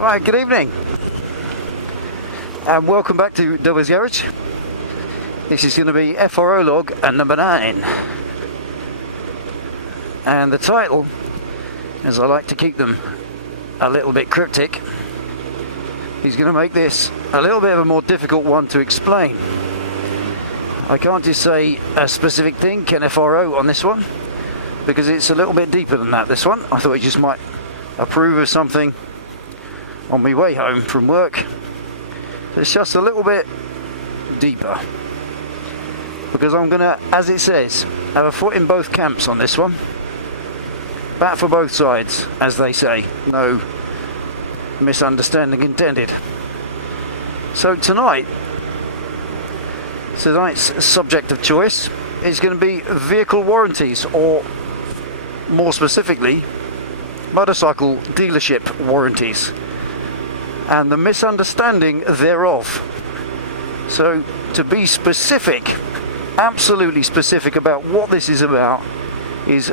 Right, good evening and welcome back to Delboy's Garage. This is going to be FRO log at number 9, and the title, as I like to keep them a little bit cryptic, is going to make this a little bit of a more difficult one to explain. I can't just say a specific thing, Ken FRO, on this one, because it's a little bit deeper than that, this one. I thought you just might approve of something on my way home from work. It's just a little bit deeper, because I'm gonna, as it says, have a foot in both camps on this one. Bat for both sides, as they say. No misunderstanding intended. So tonight's subject of choice is going to be vehicle warranties, or more specifically, motorcycle dealership warranties, and the misunderstanding thereof. So to be specific, absolutely specific about what this is about, is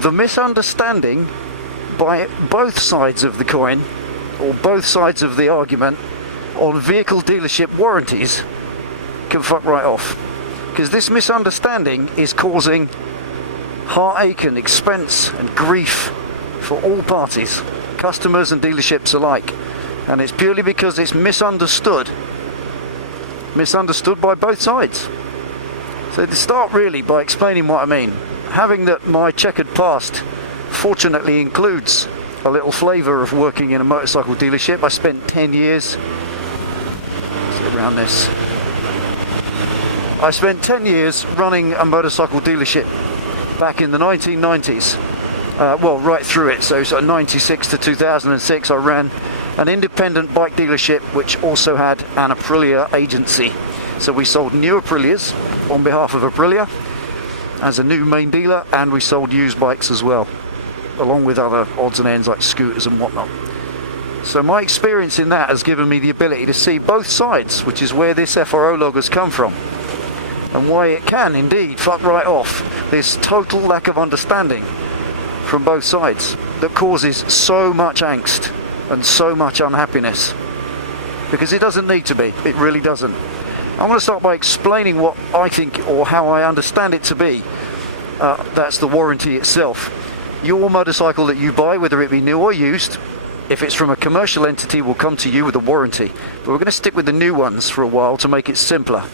the misunderstanding by both sides of the coin, or both sides of the argument, on vehicle dealership warranties can fuck right off. Because this misunderstanding is causing heartache and expense and grief for all parties, customers and dealerships alike. And it's purely because it's misunderstood by both sides. So to start really by explaining what I mean, having that my checkered past fortunately includes a little flavour of working in a motorcycle dealership. I spent 10 years, let's get around this, I spent 10 years running a motorcycle dealership back in the 1990s. Well, right through it, so 96 to 2006 I ran an independent bike dealership which also had an Aprilia agency. So we sold new Aprilias on behalf of Aprilia as a new main dealer, and we sold used bikes as well, along with other odds and ends like scooters and whatnot. So my experience in that has given me the ability to see both sides, which is where this FRO log has come from, and why it can indeed fuck right off this total lack of understanding from both sides that causes so much angst and so much unhappiness, because it doesn't need to be. It really doesn't. I'm going to start by explaining what I think, or how I understand it to be. That's the warranty itself. Your motorcycle that you buy, whether it be new or used, if it's from a commercial entity, will come to you with a warranty. But we're going to stick with the new ones for a while to make it simpler.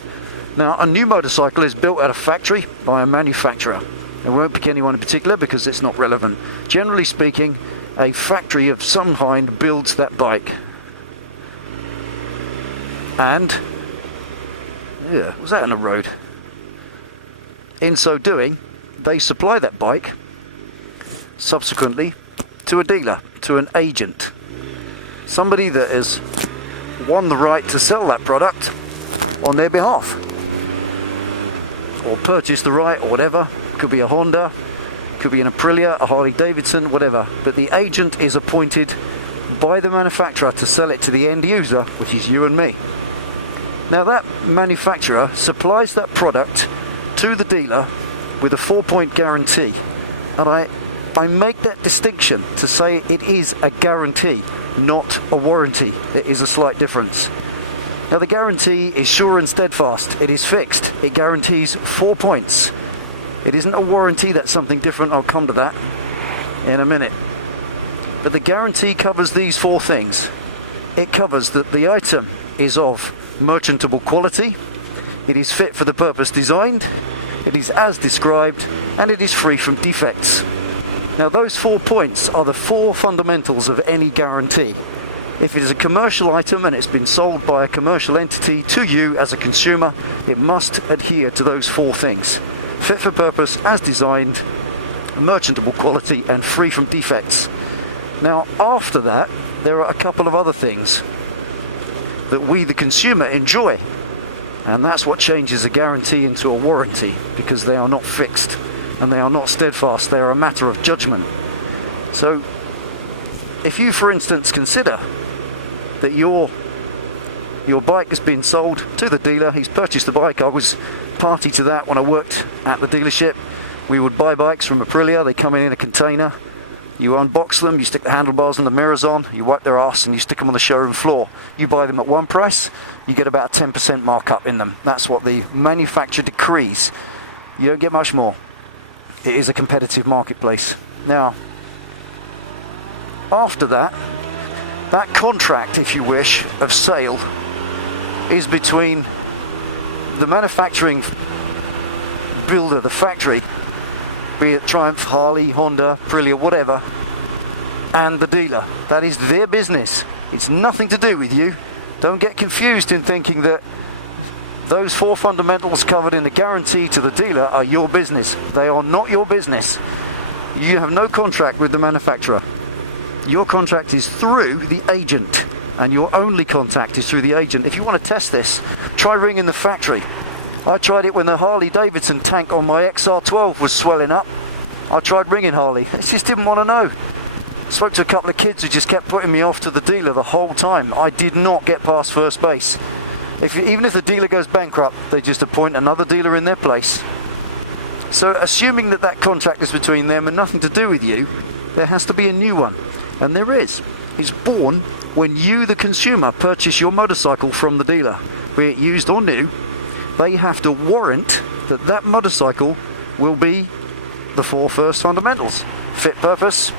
Now, a new motorcycle is built at a factory by a manufacturer. I won't pick anyone in particular because it's not relevant. Generally speaking, a factory of some kind builds that bike. And, yeah, was that on a road? In so doing, they supply that bike subsequently to a dealer, to an agent. Somebody that has won the right to sell that product on their behalf, or purchase the right, or whatever. Could be a Honda, could be an Aprilia, a Harley Davidson, whatever. But the agent is appointed by the manufacturer to sell it to the end user, which is you and me. Now that manufacturer supplies that product to the dealer with a 4-point guarantee. And I make that distinction to say it is a guarantee, not a warranty. There is a slight difference. Now the guarantee is sure and steadfast. It is fixed. It guarantees 4 points. It isn't a warranty, that's something different. I'll come to that in a minute. But the guarantee covers these 4 things. It covers that the item is of merchantable quality, it is fit for the purpose designed, it is as described, and it is free from defects. Now those 4 points are the 4 fundamentals of any guarantee. If it is a commercial item and it's been sold by a commercial entity to you as a consumer, it must adhere to those 4 things. Fit for purpose, as designed, merchantable quality, and free from defects. Now after that, there are a couple of other things that we, the consumer, enjoy, and that's what changes a guarantee into a warranty, because they are not fixed and they are not steadfast. They are a matter of judgment. So if you, for instance, consider that your bike has been sold to the dealer, he's purchased the bike. I was party to that when I worked at the dealership. We would buy bikes from Aprilia. They come in a container You unbox them, you stick the handlebars and the mirrors on, you wipe their ass and you stick them on the showroom floor. You buy them at one price, you get about a 10% markup in them. That's what the manufacturer decrees. You don't get much more. It is a competitive marketplace. Now, after that, that contract, if you wish, of sale is between the manufacturing builder, the factory, be it Triumph, Harley, Honda, Aprilia, whatever, and the dealer. That is their business. It's nothing to do with you. Don't get confused in thinking that those 4 fundamentals covered in the guarantee to the dealer are your business. They are not your business. You have no contract with the manufacturer. Your contract is through the agent, and your only contact is through the agent. If you want to test this, try ringing the factory. I tried it when the Harley Davidson tank on my XR12 was swelling up. I tried ringing Harley. It just didn't want to know. Spoke to a couple of kids who just kept putting me off to the dealer the whole time. I did not get past first base. Even if the dealer goes bankrupt, they just appoint another dealer in their place. So assuming that that contract is between them and nothing to do with you, there has to be a new one. And there is. It's born when you, the consumer, purchase your motorcycle from the dealer, be it used or new. They have to warrant that that motorcycle will be the 4 first fundamentals: fit, purpose,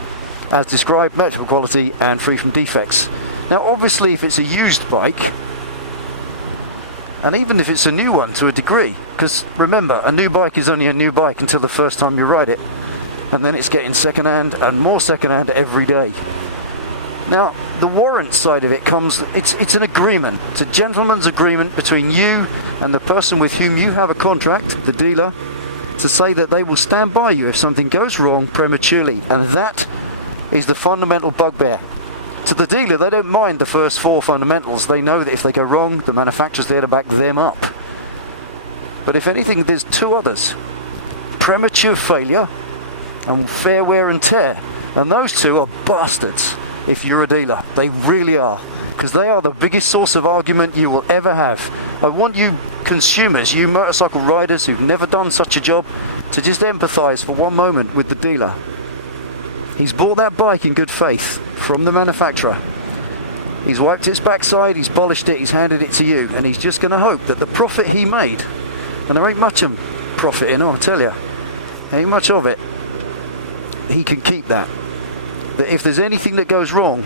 as described, measurable quality, and free from defects. Now obviously if it's a used bike, and even if it's a new one to a degree, because remember, a new bike is only a new bike until the first time you ride it, and then it's getting second-hand and more second-hand every day. Now, the warrant side of it comes, it's an agreement. It's a gentleman's agreement between you and the person with whom you have a contract, the dealer, to say that they will stand by you if something goes wrong prematurely. And that is the fundamental bugbear. To the dealer, they don't mind the first 4 fundamentals. They know that if they go wrong, the manufacturer's there to back them up. But if anything, there's 2 others: premature failure and fair wear and tear. And those 2 are bastards if you're a dealer. They really are, because they are the biggest source of argument you will ever have. I want you consumers, you motorcycle riders who've never done such a job, to just empathize for one moment with the dealer. He's bought that bike in good faith from the manufacturer. He's wiped its backside, he's polished it, he's handed it to you, and he's just going to hope that the profit he made, and there ain't much of profit in it, I'll tell you, ain't much of it, he can keep that. That if there's anything that goes wrong,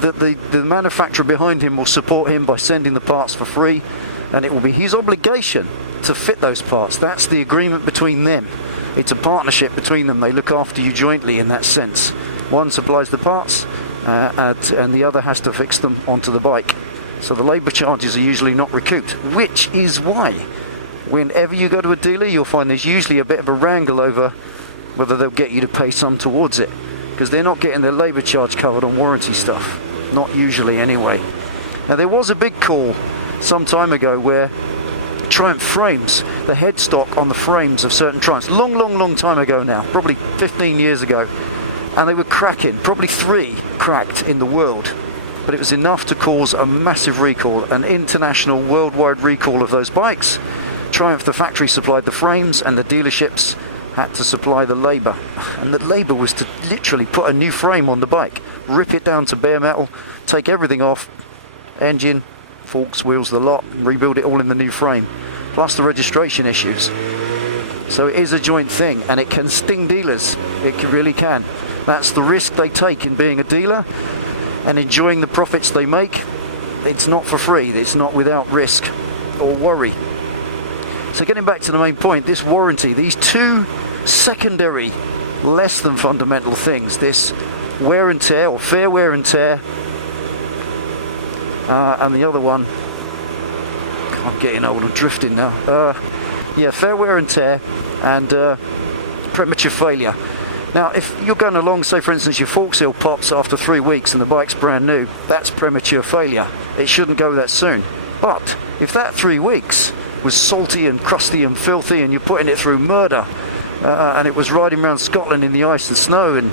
that the manufacturer behind him will support him by sending the parts for free, and it will be his obligation to fit those parts. That's the agreement between them. It's a partnership between them. They look after you jointly in that sense. One supplies the parts and the other has to fix them onto the bike. So the labour charges are usually not recouped, which is why whenever you go to a dealer, you'll find there's usually a bit of a wrangle over whether they'll get you to pay some towards it, because they're not getting their labour charge covered on warranty stuff. Not usually anyway. Now there was a big call some time ago where Triumph frames, the headstock on the frames of certain Triumphs, long time ago now, probably 15 years ago, and they were cracking, probably 3 cracked in the world, but it was enough to cause a massive recall, an international worldwide recall of those bikes. Triumph, the factory, supplied the frames and the dealerships had to supply the labour, and the labour was to literally put a new frame on the bike, rip it down to bare metal, take everything off, engine, forks, wheels, the lot, rebuild it all in the new frame, plus the registration issues. So it is a joint thing, and it can sting dealers. It really can. That's the risk they take in being a dealer and enjoying the profits they make. It's not for free. It's not without risk or worry. So getting back to the main point, this warranty, these 2 secondary, less than fundamental things, this wear and tear, or fair wear and tear, and the other one, I'm getting old, I'm drifting now. Yeah, fair wear and tear and premature failure. Now, if you're going along, say for instance your fork seal pops after 3 weeks and the bike's brand new, that's premature failure. It shouldn't go that soon. But if that 3 weeks was salty and crusty and filthy and you're putting it through murder, and it was riding around Scotland in the ice and snow, and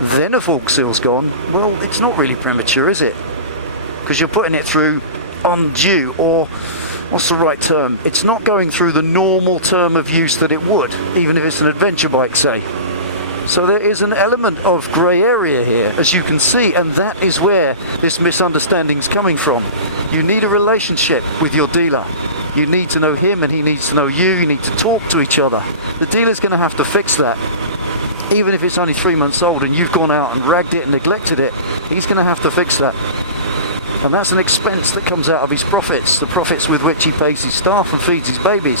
then a fork seal's gone, well, it's not really premature, is it? Because you're putting it through undue, or what's the right term? It's not going through the normal term of use that it would, even if it's an adventure bike, say. So there is an element of grey area here, as you can see, and that is where this misunderstanding is coming from. You need a relationship with your dealer. You need to know him and he needs to know you. You need to talk to each other. The dealer's going to have to fix that. Even if it's only 3 months old and you've gone out and ragged it and neglected it, he's going to have to fix that. And that's an expense that comes out of his profits, the profits with which he pays his staff and feeds his babies.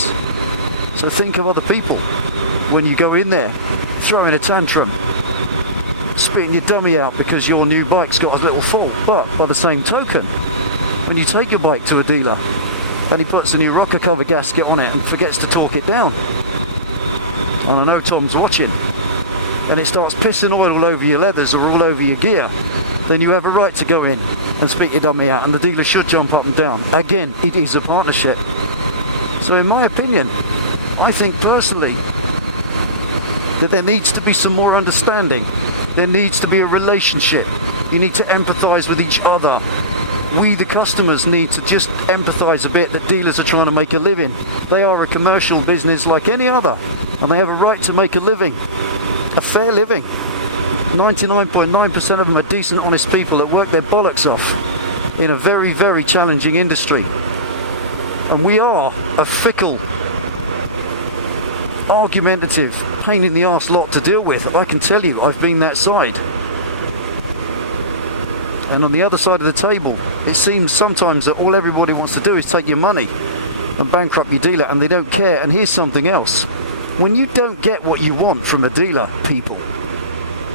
So think of other people when you go in there, throwing a tantrum, spitting your dummy out because your new bike's got a little fault. But by the same token, when you take your bike to a dealer and he puts a new rocker cover gasket on it and forgets to torque it down, and I know Tom's watching, and it starts pissing oil all over your leathers or all over your gear, then you have a right to go in and spit your dummy out, and the dealer should jump up and down. Again, it is a partnership. So in my opinion, I think personally that there needs to be some more understanding. There needs to be a relationship. You need to empathise with each other. We, the customers, need to just empathise a bit that dealers are trying to make a living. They are a commercial business like any other, and they have a right to make a living, a fair living. 99.9% of them are decent, honest people that work their bollocks off in a very, very challenging industry. And we are a fickle, argumentative, pain in the arse lot to deal with. I can tell you, I've been that side. And on the other side of the table, it seems sometimes that all everybody wants to do is take your money and bankrupt your dealer, and they don't care. And here's something else. When you don't get what you want from a dealer, people,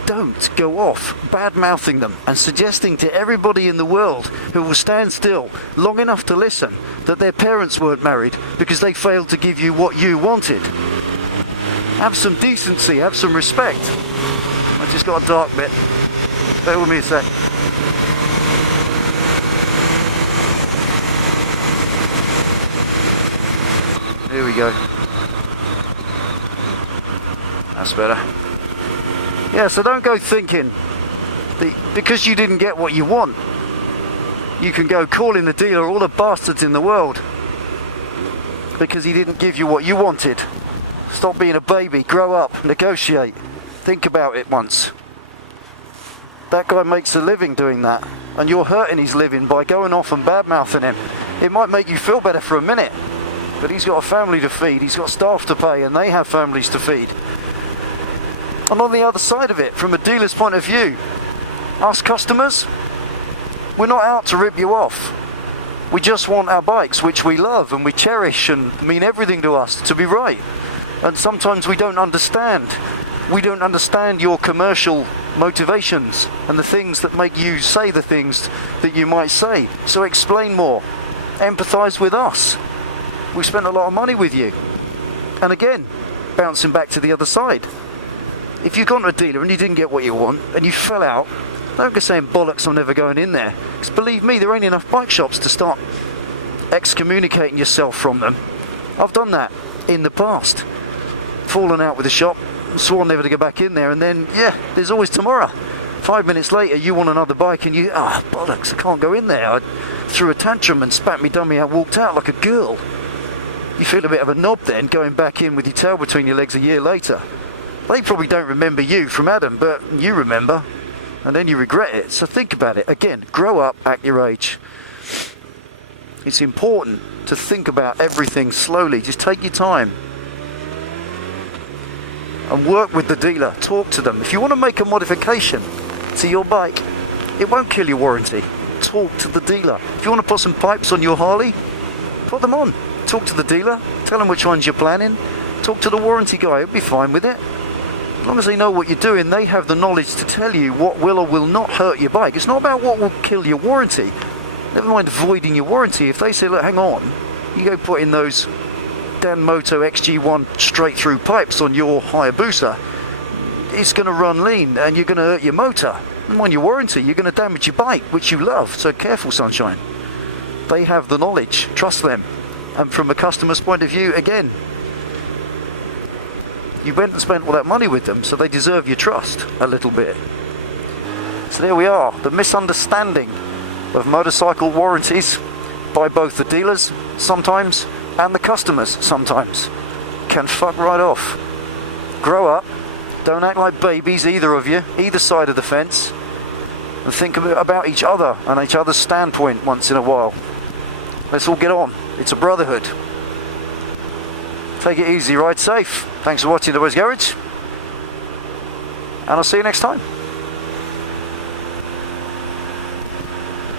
don't go off bad-mouthing them and suggesting to everybody in the world who will stand still long enough to listen that their parents weren't married because they failed to give you what you wanted. Have some decency, have some respect. I just got a dark bit. Bear with me a sec. Here we go. That's better. Yeah, so don't go thinking that because you didn't get what you want, you can go calling the dealer all the bastards in the world because he didn't give you what you wanted. Stop being a baby, grow up, negotiate. Think about it once. That guy makes a living doing that, and you're hurting his living by going off and bad-mouthing him. It might make you feel better for a minute, but he's got a family to feed, he's got staff to pay, and they have families to feed. And on the other side of it, from a dealer's point of view, us customers, we're not out to rip you off. We just want our bikes, which we love and we cherish and mean everything to us, to be right. And sometimes we don't understand. We don't understand your commercial motivations and the things that make you say the things that you might say. So explain more. Empathise with us. We spent a lot of money with you. And again, bouncing back to the other side. If you've gone to a dealer and you didn't get what you want and you fell out, don't go saying bollocks, I'm never going in there. Because believe me, there ain't enough bike shops to start excommunicating yourself from them. I've done that in the past. Fallen out with a shop, sworn never to go back in there, and then, yeah, there's always tomorrow. 5 minutes later, you want another bike and you, bollocks, I can't go in there. I threw a tantrum and spat me dummy out, walked out like a girl. You feel a bit of a knob then, going back in with your tail between your legs a year later. They probably don't remember you from Adam, but you remember, and then you regret it. So think about it. Again, grow up, act your age. It's important to think about everything slowly. Just take your time. And work with the dealer. Talk to them. If you want to make a modification to your bike, it won't kill your warranty. Talk to the dealer. If you want to put some pipes on your Harley, put them on. Talk to the dealer. Tell them which ones you're planning. Talk to the warranty guy. He'll be fine with it. As long as they know what you're doing, they have the knowledge to tell you what will or will not hurt your bike. It's not about what will kill your warranty. Never mind voiding your warranty. If they say, look, hang on, you go put in those Danmoto XG1 straight through pipes on your Hayabusa, it's going to run lean and you're going to hurt your motor. And on your warranty, you're going to damage your bike, which you love. So careful, sunshine. They have the knowledge. Trust them. And from a customer's point of view, again, you went and spent all that money with them, so they deserve your trust a little bit. So there we are. The misunderstanding of motorcycle warranties by both the dealers sometimes and the customers sometimes can fuck right off. Grow up, Don't act like babies, either of you, either side of the fence. And think about each other and each other's standpoint once in a while. Let's all get on. It's a brotherhood. Take it easy, ride safe. Thanks for watching Delboy's Garage. And I'll see you next time.